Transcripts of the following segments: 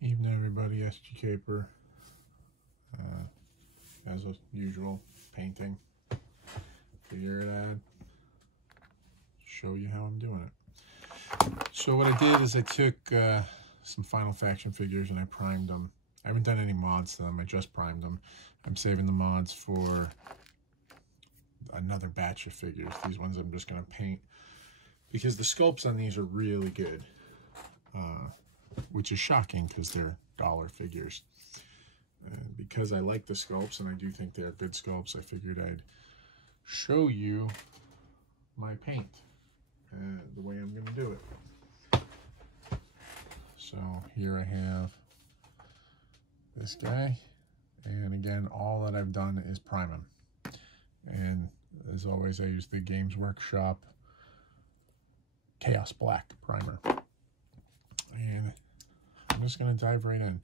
Evening, everybody. SG Caper, as usual, painting. Figure it out. Show you how I'm doing it. So what I did is I took some Final Faction figures and I primed them. I haven't done any mods to them. I just primed them. I'm saving the mods for another batch of figures. These ones I'm just going to paint because the sculpts on these are really good. Which is shocking because they're dollar figures. And because I like the sculpts and I do think they're good sculpts, I figured I'd show you my paint and the way I'm going to do it. So here I have this guy, and again, all that I've done is prime him. And as always, I use the Games Workshop Chaos Black primer. And I'm just going to dive right in.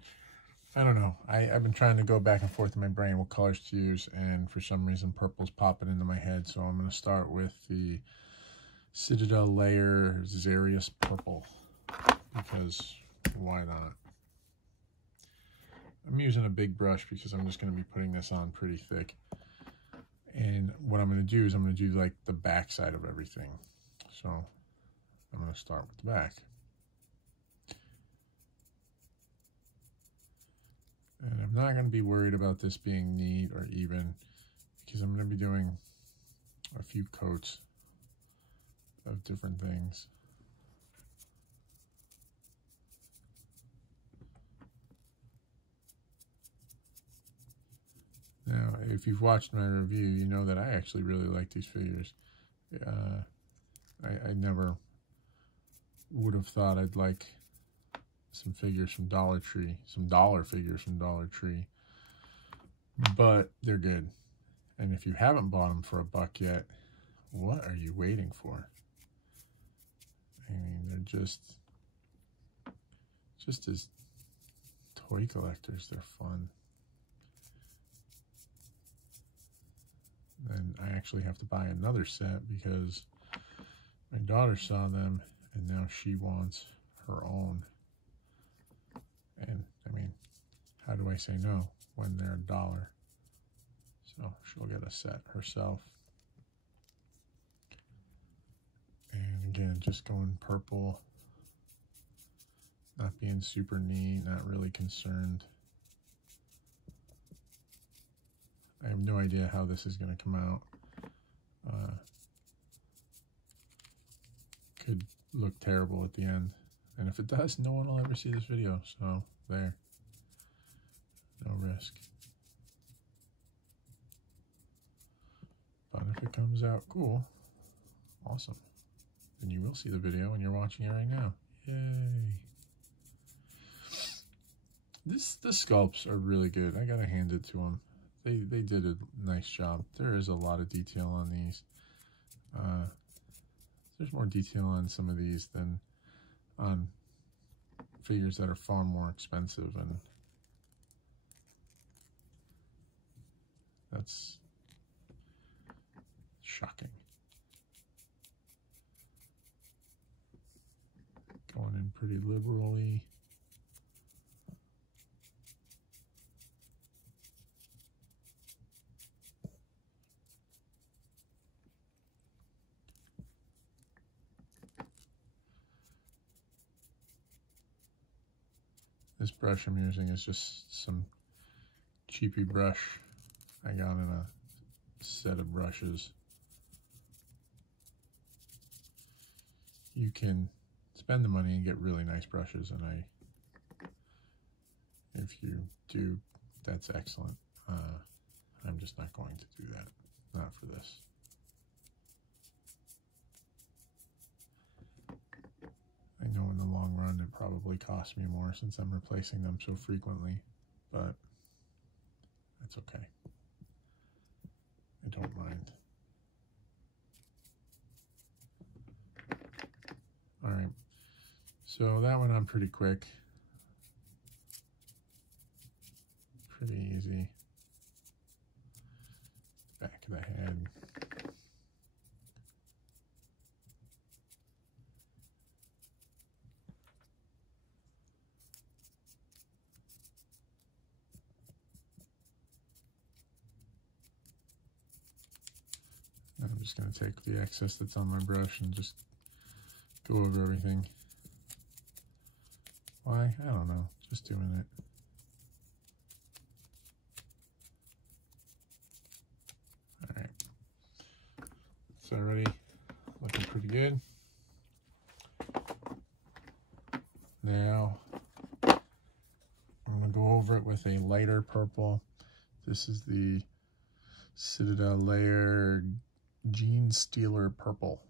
I don't know. I've been trying to go back and forth in my brain what colors to use, and for some reason purple's popping into my head. So I'm going to start with the Citadel Layer Xerius Purple, because why not? I'm using a big brush because I'm just going to be putting this on pretty thick. And what I'm going to do is I'm going to do like the back side of everything. So I'm going to start with the back. And I'm not going to be worried about this being neat or even because I'm going to be doing a few coats of different things. Now, if you've watched my review, you know that I actually really like these figures. I never would have thought I'd like some figures from Dollar Tree, some dollar figures from Dollar Tree, but they're good. And if you haven't bought them for $1 yet, what are you waiting for? I mean, they're just as toy collectors, they're fun. And I actually have to buy another set because my daughter saw them and now she wants her own. And I mean, how do I say no when they're $1? So she'll get a set herself. And again, just going purple, not being super neat, not really concerned. I have no idea how this is going to come out. Could look terrible at the end. And if it does, no one will ever see this video. So, there. No risk. But if it comes out cool, awesome. Then you will see the video and you're watching it right now. Yay. The sculpts are really good. I gotta hand it to them. They did a nice job. There is a lot of detail on these. There's more detail on some of these than on figures that are far more expensive, and that's shocking. Going in pretty liberally. This brush I'm using is just some cheapy brush I got in a set of brushes. You can spend the money and get really nice brushes, and if you do, that's excellent. I'm just not going to do that, not for this. I know in the long run it probably costs me more since I'm replacing them so frequently, but that's okay. I don't mind. All right, so that went on pretty quick. Pretty easy. Back of the head. just going to take the excess that's on my brush and just go over everything. Why? I don't know. Just doing it. All right. It's already looking pretty good. Now, I'm going to go over it with a lighter purple. This is the Citadel Layer Gene Stealer Purple.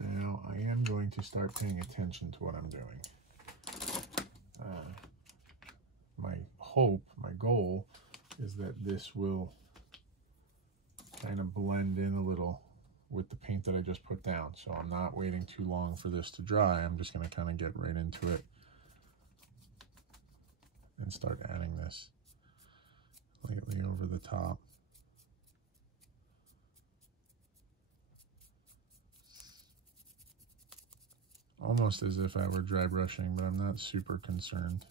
Now, I am going to start paying attention to what I'm doing. My hope, my goal, is that this will kind of blend in a little with the paint that I just put down. So I'm not waiting too long for this to dry. I'm just going to kind of get right into it and start adding this lightly over the top. Almost as if I were dry brushing, but I'm not super concerned.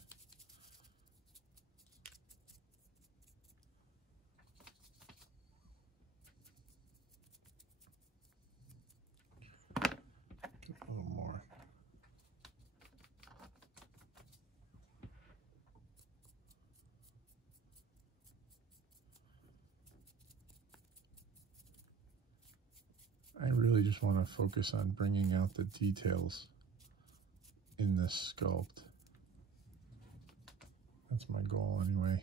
Get a little more. I really just want to focus on bringing out the details in this sculpt. That's my goal anyway.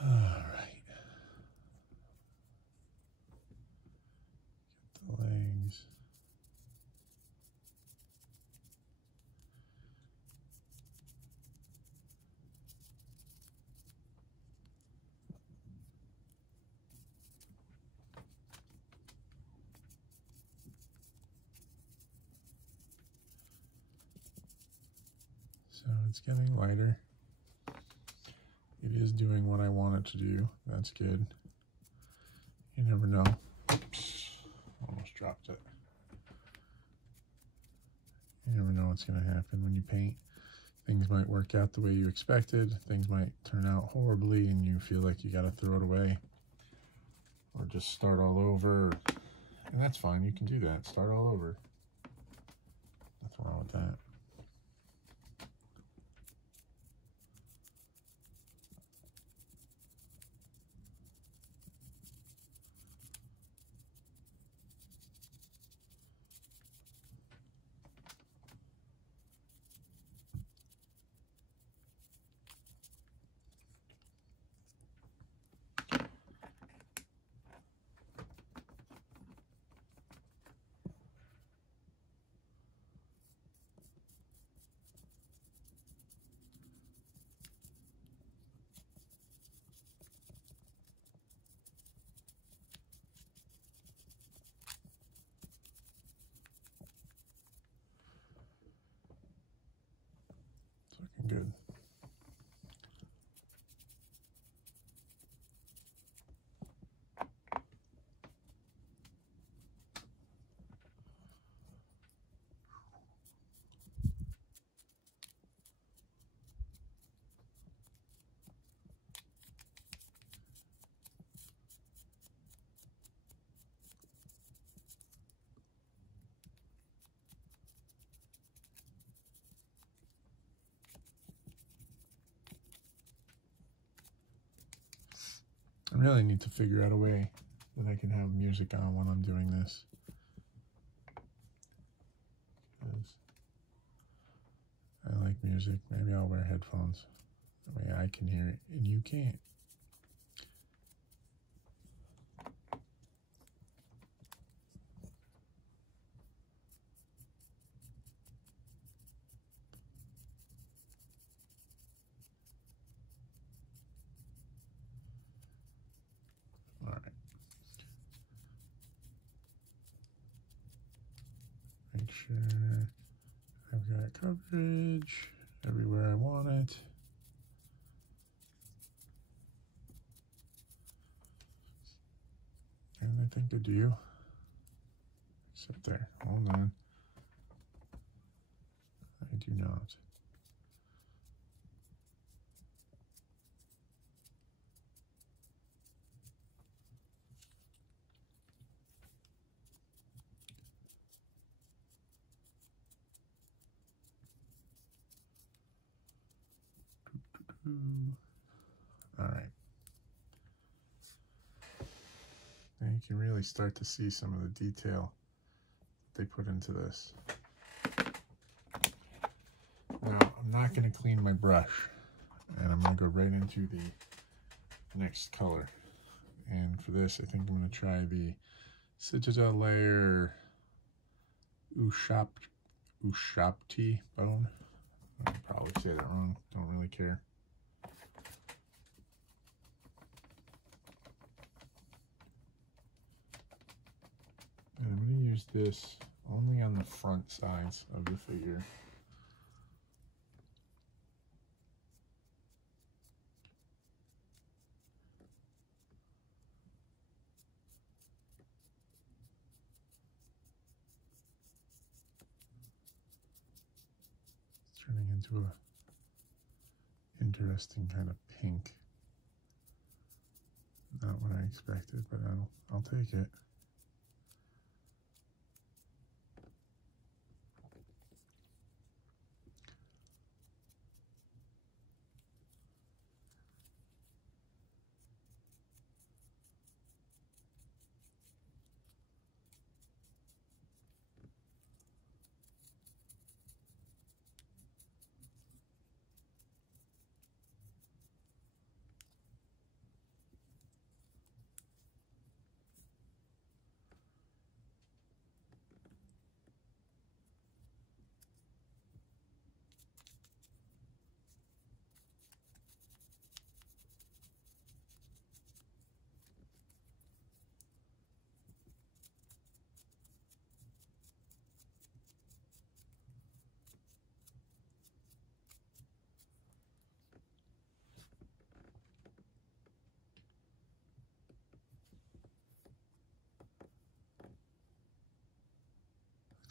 All right. Get the legs. So it's getting lighter. It is doing what I want it to do. That's good. You never know. Oops, almost dropped it. You never know what's going to happen when you paint. Things might work out the way you expected. Things might turn out horribly and you feel like you got to throw it away. Or just start all over. And that's fine. You can do that. Start all over. Nothing wrong with that. Looking good. I really need to figure out a way that I can have music on when I'm doing this. I like music. Maybe I'll wear headphones. That way I can hear it and you can't. All right. Make sure I've got coverage everywhere I want it. And I think I do. Except there. Hold on. I do not. All right. Now you can really start to see some of the detail they put into this. Now, I'm not going to clean my brush, and I'm going to go right into the next color. And for this, I think I'm going to try the Citadel Layer Ushapti Bone. I probably say that wrong, don't really care. And I'm going to use this only on the front sides of the figure. It's turning into a interesting kind of pink. Not what I expected, but I'll take it.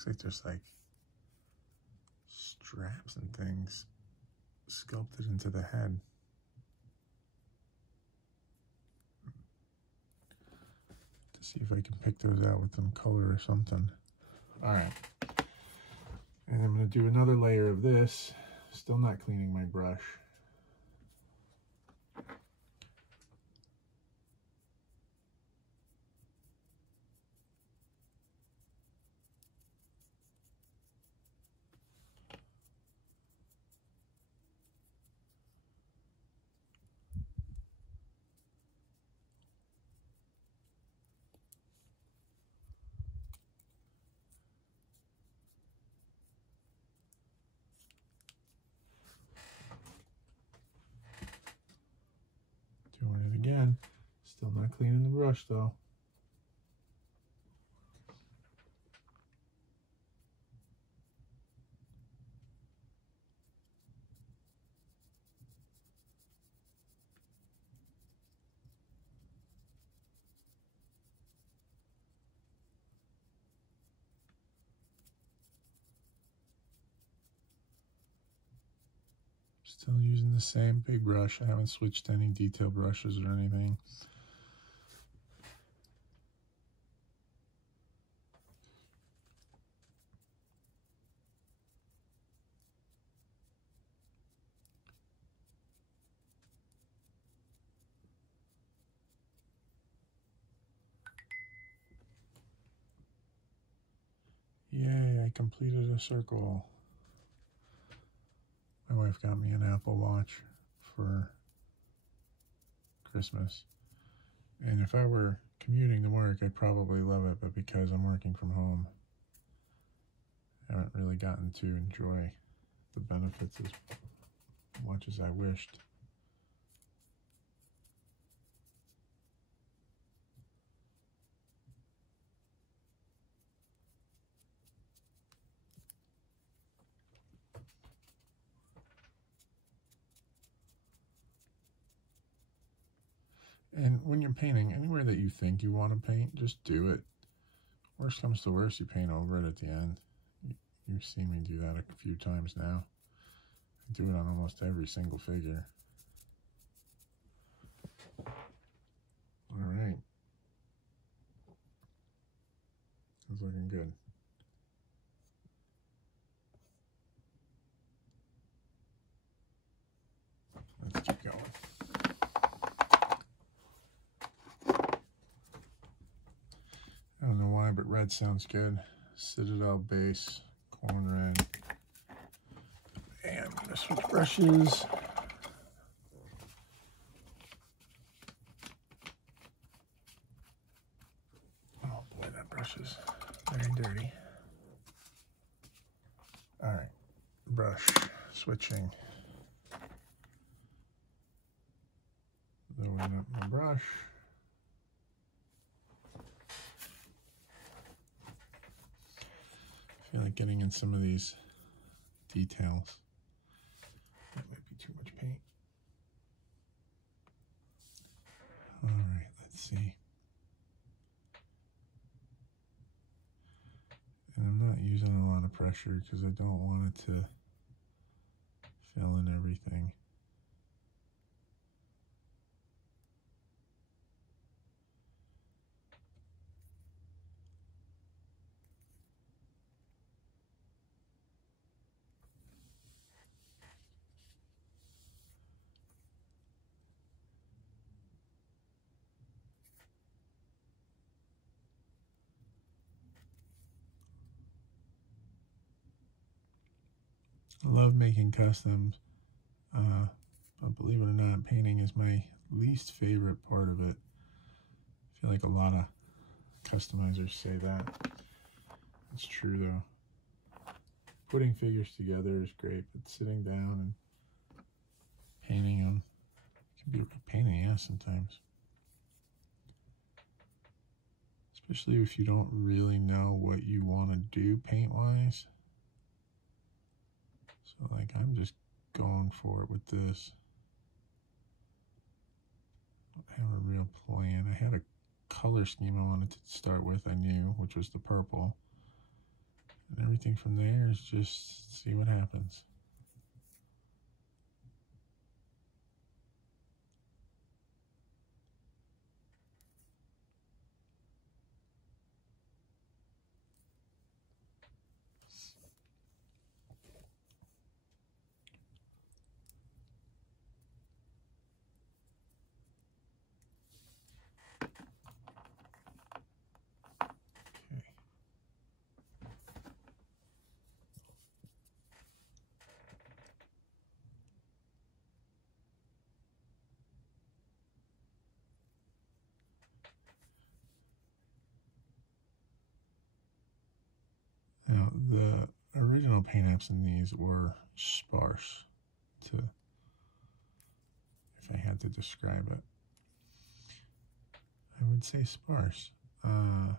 Looks like there's like straps and things sculpted into the head. To see if I can pick those out with some color or something. All right. And I'm going to do another layer of this. Still not cleaning my brush. Doing it again. Still not cleaning the brush though. Still using the same big brush. I haven't switched to any detail brushes or anything. Yay, I completed a circle. My wife got me an Apple Watch for Christmas. And if I were commuting to work, I'd probably love it, but because I'm working from home, I haven't really gotten to enjoy the benefits as much as I wished. And when you're painting, anywhere that you think you want to paint, just do it. Worst comes to worst, you paint over it at the end. You've seen me do that a few times now. I do it on almost every single figure. All right. It's looking good. Let's keep going. I don't know why, but red sounds good. Citadel base, corn red. And I'm going to switch brushes. Oh boy, that brush is very dirty. All right, brush, switching. Loading up my brush. I feel like getting in some of these details. That might be too much paint. All right, let's see. And I'm not using a lot of pressure because I don't want it to fill in everything. I love making customs, but believe it or not, painting is my least favorite part of it. I feel like a lot of customizers say that. It's true though. Putting figures together is great, but sitting down and painting them can be a pain in the ass sometimes. Especially if you don't really know what you want to do paint-wise. So like I'm just going for it with this. I don't have a real plan. I had a color scheme I wanted to start with, I knew, which was the purple. And everything from there is just see what happens. Now, the original paint apps in these were sparse, if I had to describe it. I would say sparse. The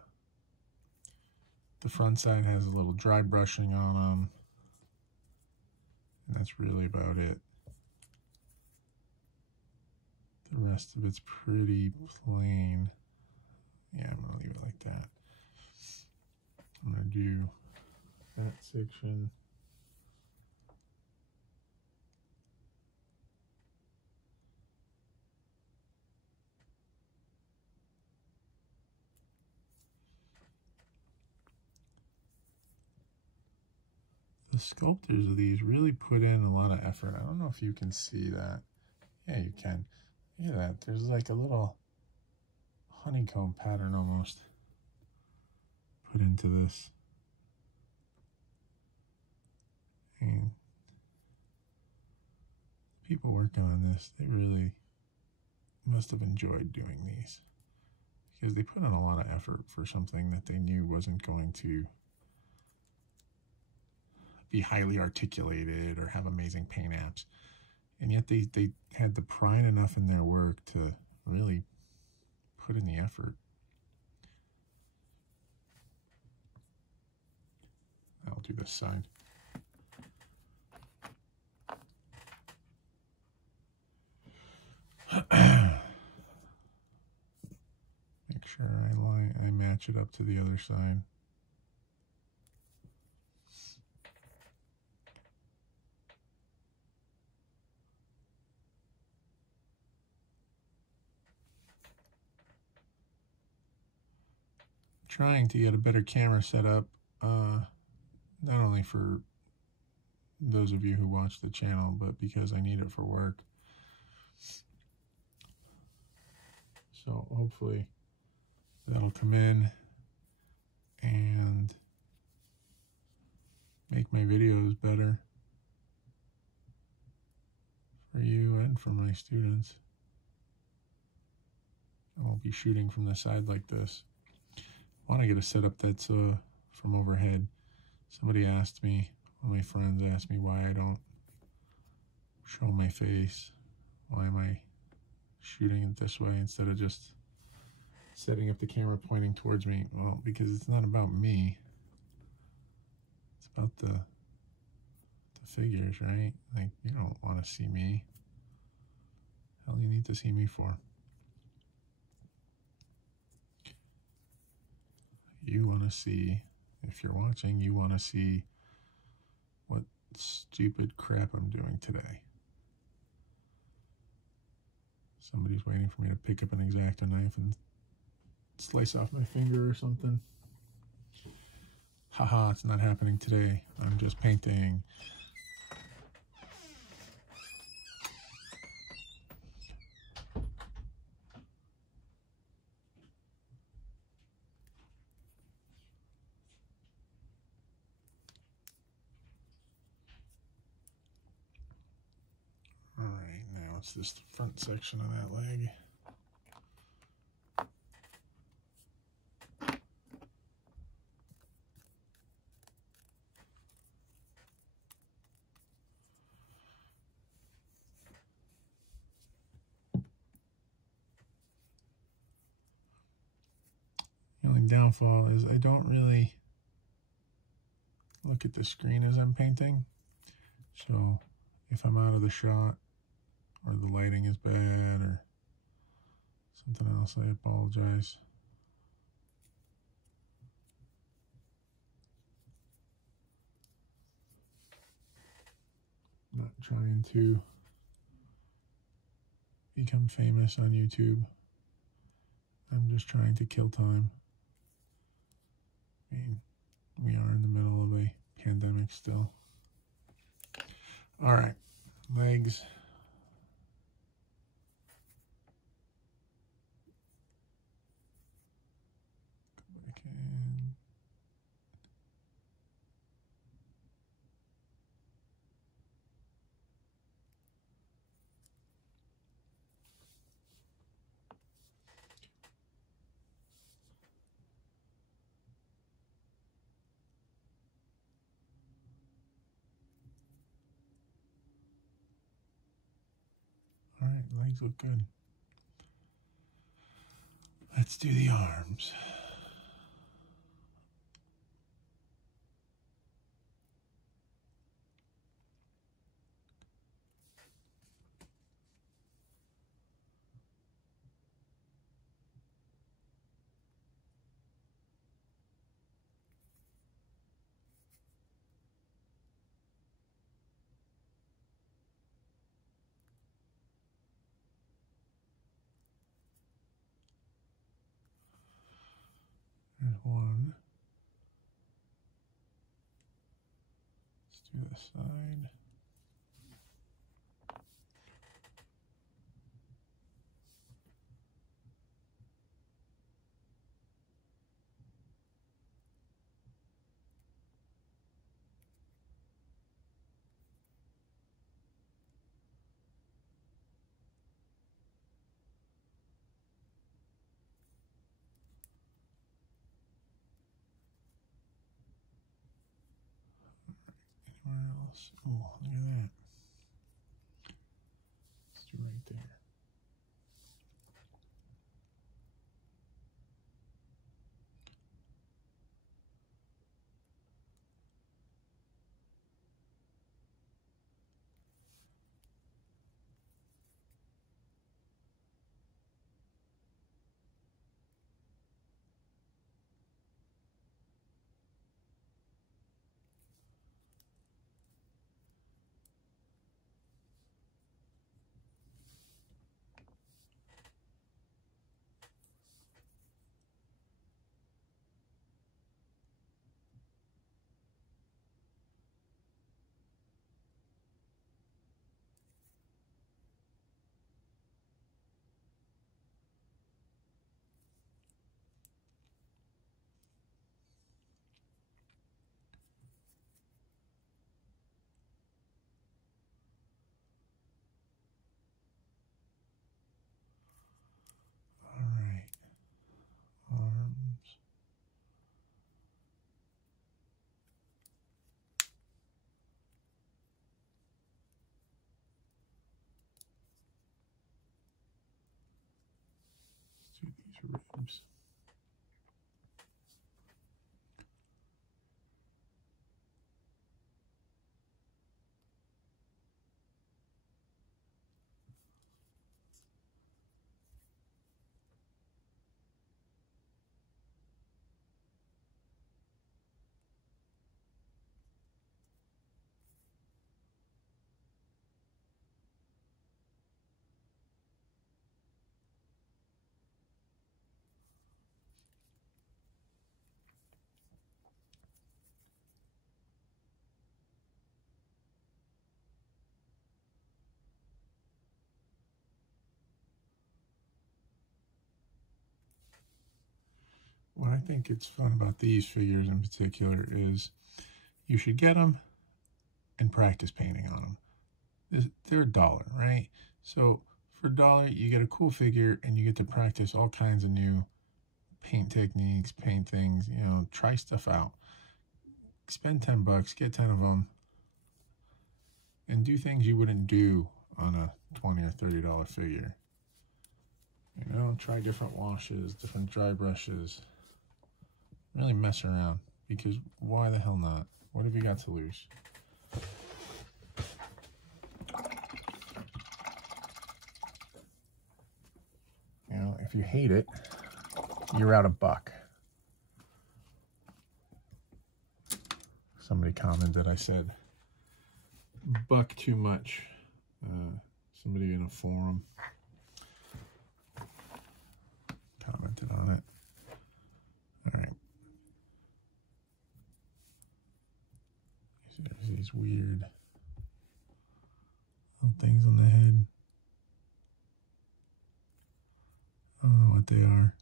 front side has a little dry brushing on them, and that's really about it. The rest of it's pretty plain. Yeah, I'm gonna leave it like that. I'm gonna do that section. The sculptors of these really put in a lot of effort. I don't know if you can see that. Yeah, you can. Look at that. There's like a little honeycomb pattern almost put into this. And people working on this, they really must have enjoyed doing these because they put in a lot of effort for something that they knew wasn't going to be highly articulated or have amazing paint apps. And yet they had the pride enough in their work to really put in the effort. I'll do this side. sure I match it up to the other side. Trying to get a better camera set up, not only for those of you who watch the channel, but because I need it for work. So hopefully that'll come in and make my videos better for you and for my students. I won't be shooting from the side like this. I want to get a setup that's from overhead. Somebody asked me, one of my friends asked me why I don't show my face. Why am I shooting it this way instead of just setting up the camera pointing towards me? Well, because it's not about me. It's about the figures, right? Like, you don't want to see me. Hell, you need to see me for? You want to see, if you're watching, you want to see what stupid crap I'm doing today. Somebody's waiting for me to pick up an X-Acto knife and slice off my finger or something. Haha, it's not happening today. I'm just painting. Alright, now it's this front section of that leg. The only downfall is I don't really look at the screen as I'm painting. So if I'm out of the shot or the lighting is bad or something else, I apologize. Not trying to become famous on YouTube. I'm just trying to kill time. I mean, we are in the middle of a pandemic still. All right, legs. Go back in. All right, legs look good. Let's do the arms. There's one. Let's do this side. Anywhere else? Oh, look at that. Let's do right there. Oops. What I think it's fun about these figures in particular is you should get them and practice painting on them. They're $1, right? So for $1, you get a cool figure and you get to practice all kinds of new paint techniques, paint things, you know, try stuff out. Spend 10 bucks, get 10 of them, and do things you wouldn't do on a $20 or $30 figure. You know, try different washes, different dry brushes. Really mess around, because why the hell not? What have you got to lose? You know, if you hate it, you're out $1. Somebody commented, I said, $1 too much. Somebody in a forum commented on it. All right. There's these weird little things on the head. I don't know what they are.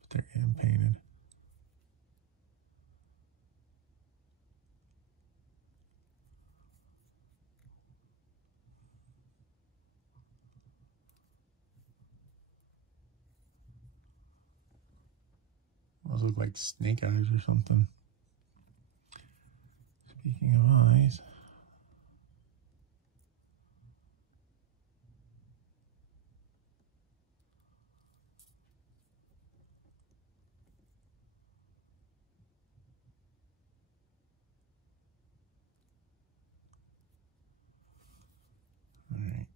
But they're hand painted. Those look like snake eyes or something. Speaking of eyes, all right.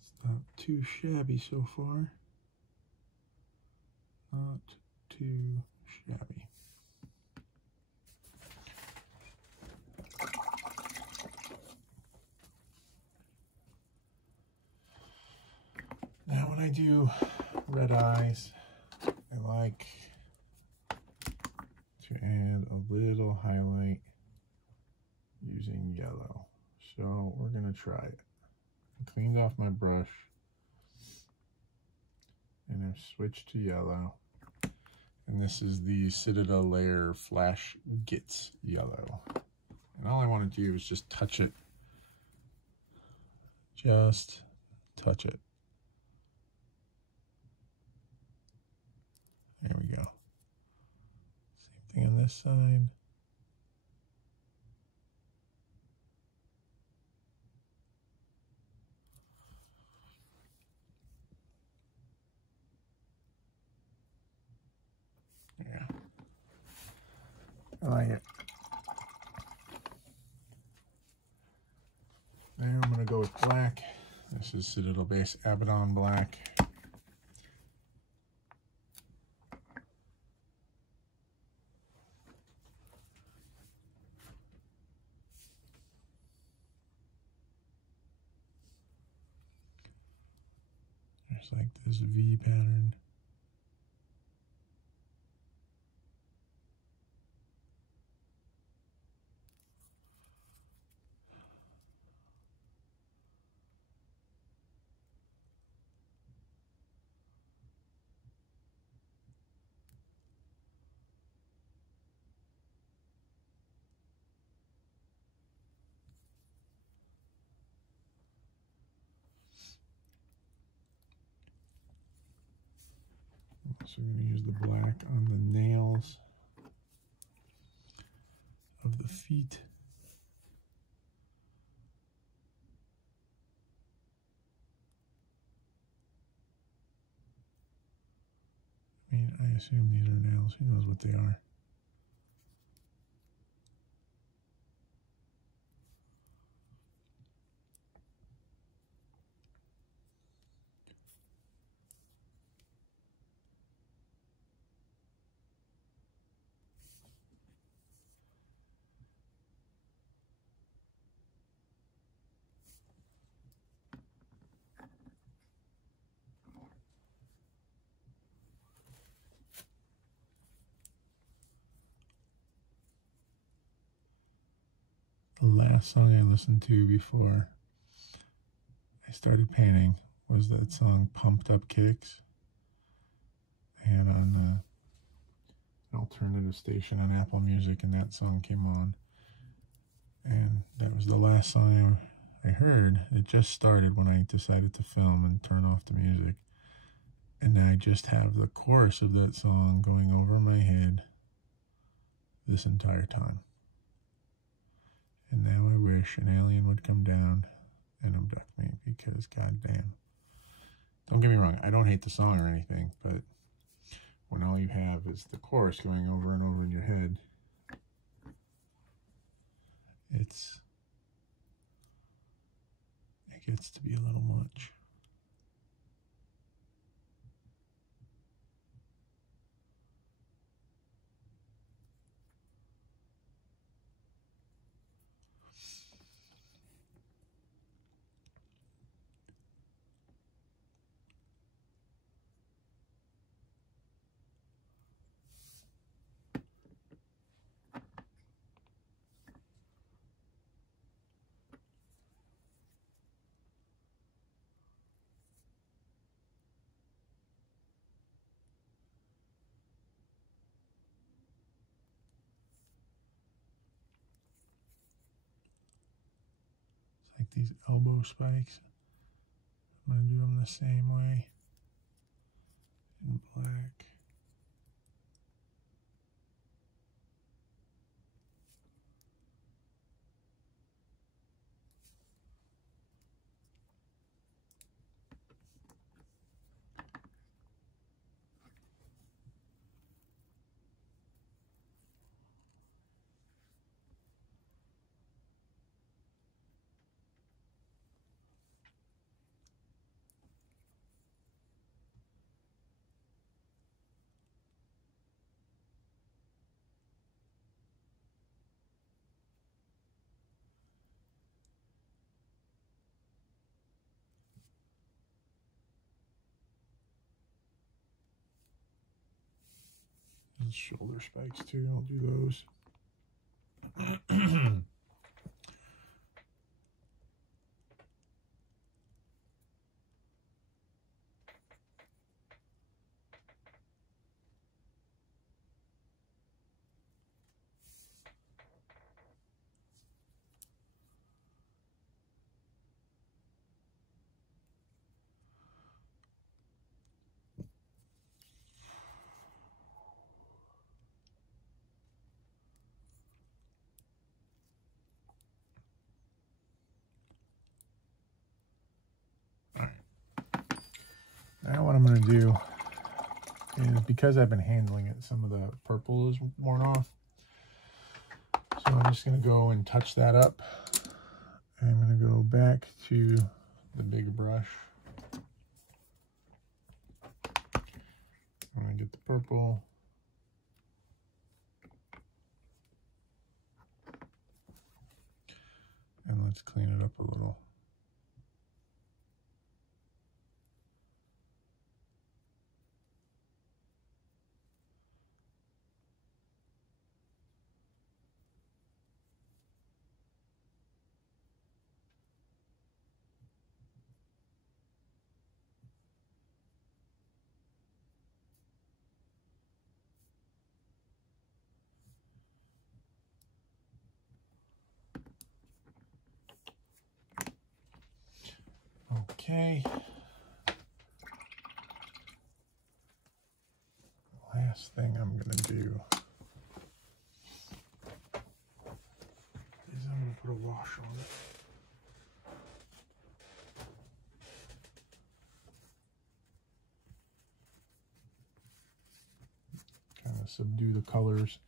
It's not too shabby so far. Not too shabby. Now when I do red eyes, I like to add a little highlight using yellow. So we're gonna try it. I cleaned off my brush and I've switched to yellow. And this is the Citadel Layer Flash Gits yellow. And all I want to do is just touch it. Just touch it. There we go. Same thing on this side. Yeah. I like it. Now I'm going to go with black. This is Citadel Base Abaddon Black. There's like this V pattern. So we're going to use the black on the nails. of the feet. I mean, I assume these are nails. Who knows what they are? The last song I listened to before I started painting was that song Pumped Up Kicks. And on an alternative station on Apple Music, and that song came on. And that was the last song I heard. It just started when I decided to film and turn off the music. And I just have the chorus of that song going over my head this entire time. And now I wish an alien would come down and abduct me, because goddamn. Don't get me wrong, I don't hate the song or anything, but when all you have is the chorus going over and over in your head, it gets to be a little much. Like these elbow spikes, I'm going to do them the same way in black. And shoulder spikes too, I'll do those. Now what I'm going to do is, because I've been handling it, some of the purple is worn off. So I'm just going to go and touch that up. I'm going to go back to the big brush. I'm going to get the purple. And let's clean it up a little. Okay. Last thing I'm going to do put a wash on it. Kind of subdue the colors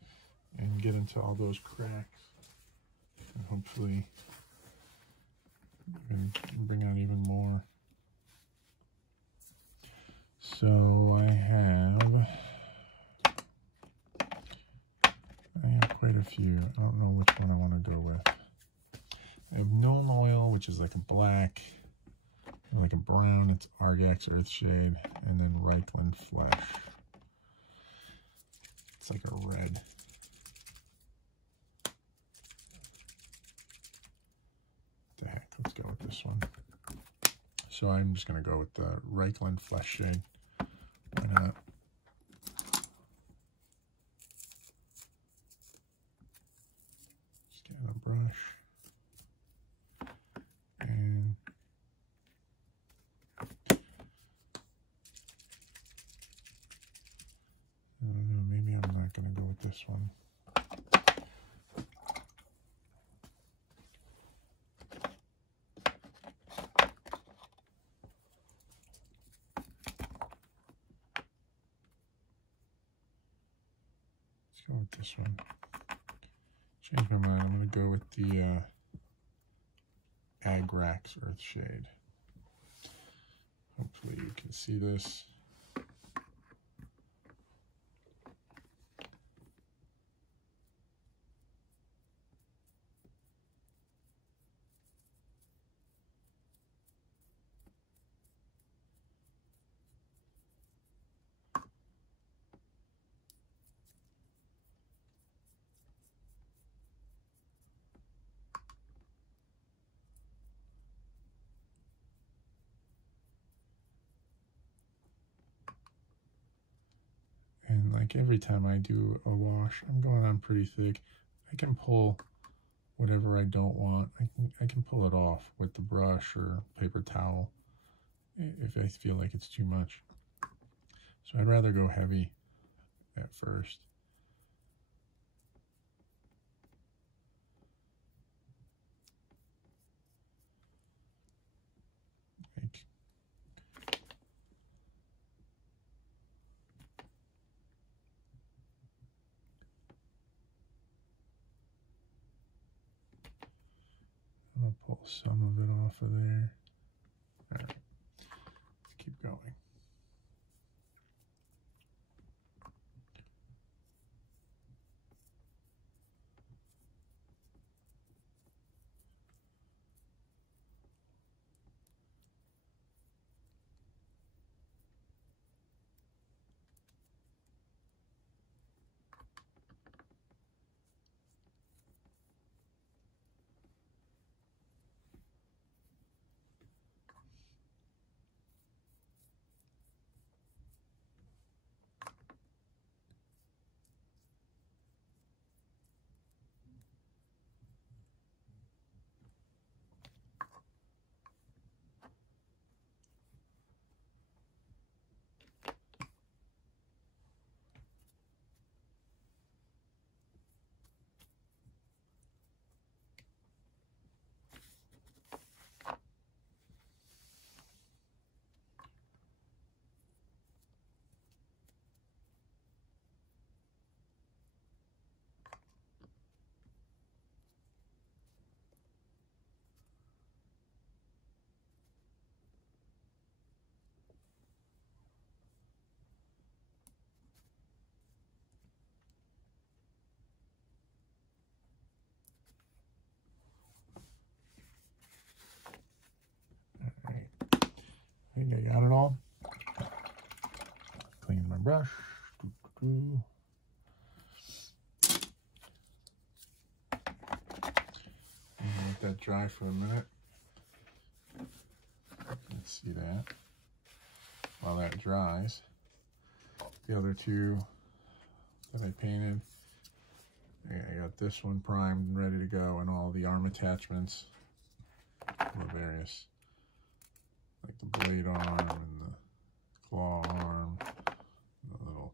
and get into all those cracks, and hopefully bring out even more. So I have quite a few. I don't know which one I want to go with. I have Gnome Oil, which is like a black, like a brown. It's Argax Earthshade, and then Reichland Flesh. It's like a red. What the heck? Let's go with this one. So I'm just going to go with the Reichland Flesh shade. Why not? Just get a brush. And I don't know, maybe I'm not going to go with this one. Let's go with this one. Change my mind. I'm going to go with the Agrax Earthshade. Hopefully you can see this. And like every time I do a wash, I'm going on pretty thick. I can pull whatever I don't want. I can pull it off with the brush or paper towel if I feel like it's too much. So I'd rather go heavy at first. Like, I'll pull some of it off of there. All right, let's keep going. I think I got it all. Clean my brush. Let that dry for a minute. Let's see that. While that dries, the other two that I painted, I got this one primed and ready to go, and all the arm attachments, the various, like the blade arm and the claw arm, the little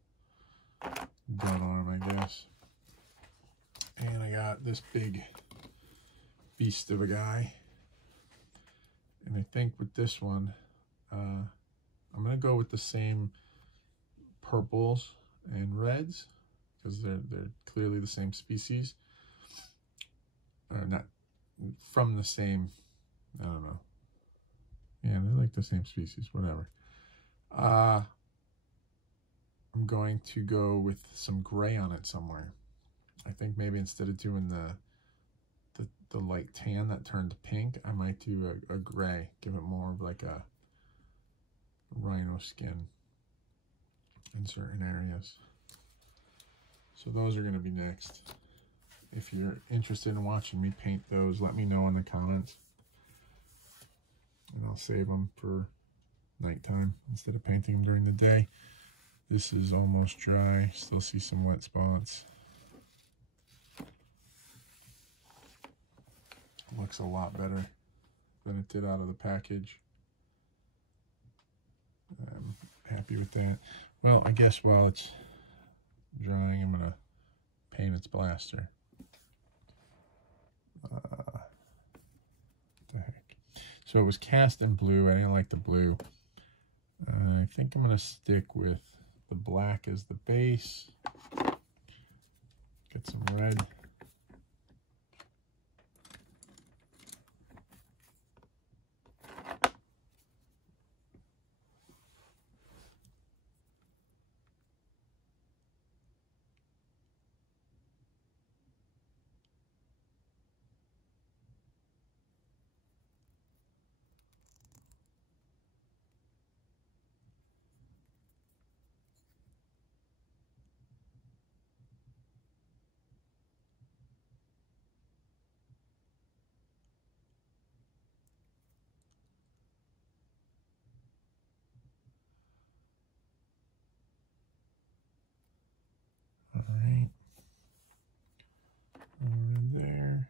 gun arm, I guess. And I got this big beast of a guy. And I think with this one, I'm going to go with the same purples and reds, because they're clearly the same species. Not from the same, I don't know. Yeah, they're like the same species, whatever. I'm going to go with some gray on it somewhere. I think maybe instead of doing the light tan that turned pink, I might do a gray, give it more of like a rhino skin in certain areas. So those are going to be next. If you're interested in watching me paint those, let me know in the comments, and I'll save them for nighttime instead of painting them during the day. This is almost dry, still see some wet spots. Looks a lot better than it did out of the package. I'm happy with that. Well, I guess while it's drying, I'm going to paint its blaster. What the heck? So it was cast in blue. I didn't like the blue. I think I'm going to stick with the black as the base. Get some red. All right. Over there.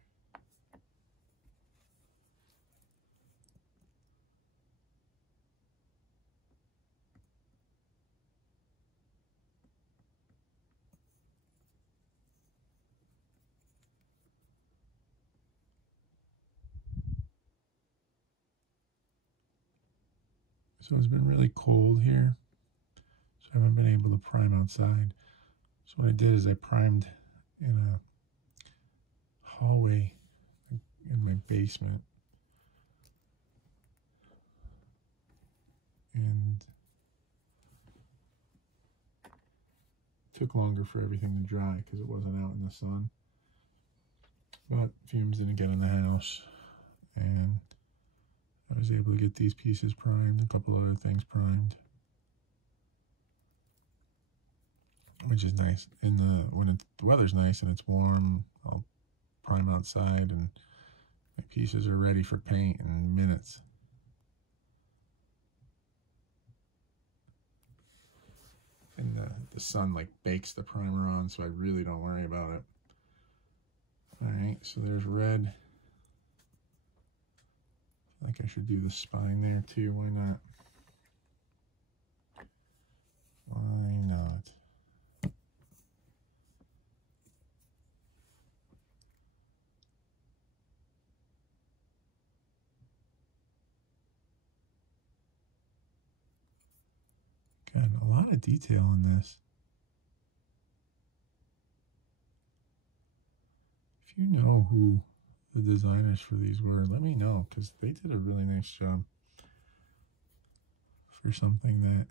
So it's been really cold here, so I haven't been able to prime outside. So what I did is I primed in a hallway in my basement, and it took longer for everything to dry because it wasn't out in the sun. But fumes didn't get in the house, and I was able to get these pieces primed, a couple other things primed, which is nice. When the weather's nice and it's warm, I'll prime outside, and my pieces are ready for paint in minutes. And the sun like bakes the primer on, so I really don't worry about it. All right, so there's red. I think I should do the spine there too. Why not? Why not? Got a lot of detail in this. If you know who the designers for these were, let me know, because they did a really nice job for something that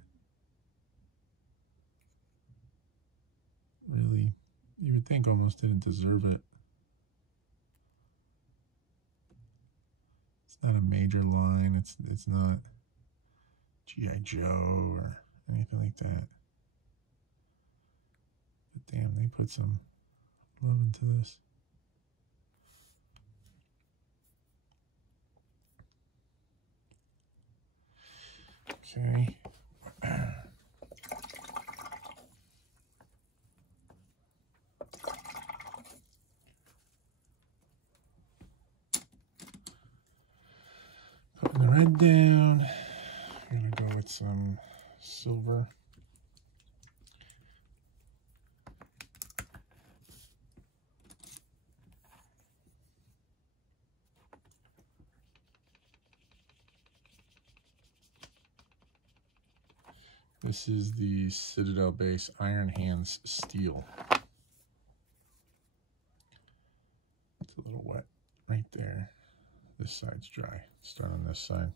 really, you would think almost didn't deserve it. It's not a major line, it's not G.I. Joe or anything like that. But damn, they put some love into this. Okay. Putting the red down. I'm going to go with some silver. This is the Citadel base Iron Hands steel. It's a little wet right there. This side's dry. Start on this side.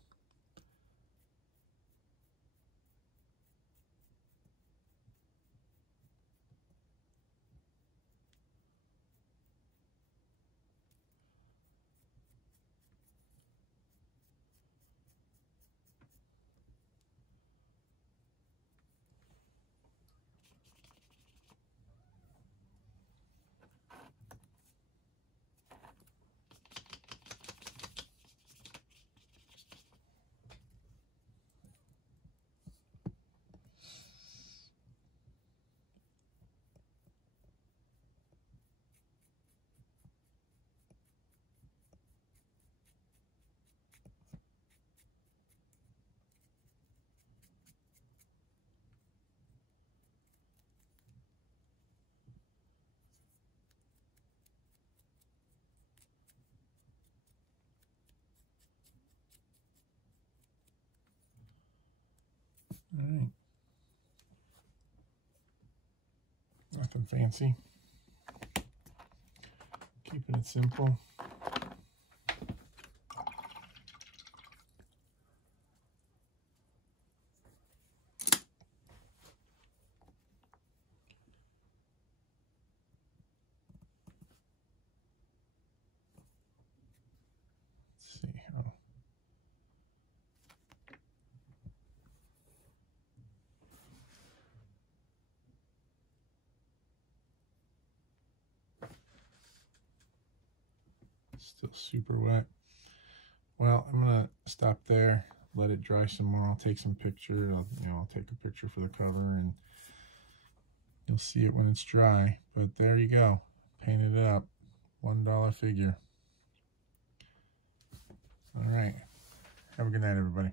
All right. Nothing fancy. Keeping it simple. Let's see how. Still super wet. Well, I'm gonna stop there, let it dry some more. I'll take some picture. I'll take a picture for the cover, and you'll see it when it's dry. But there you go, painted it up, $1 figure. All right, have a good night, everybody.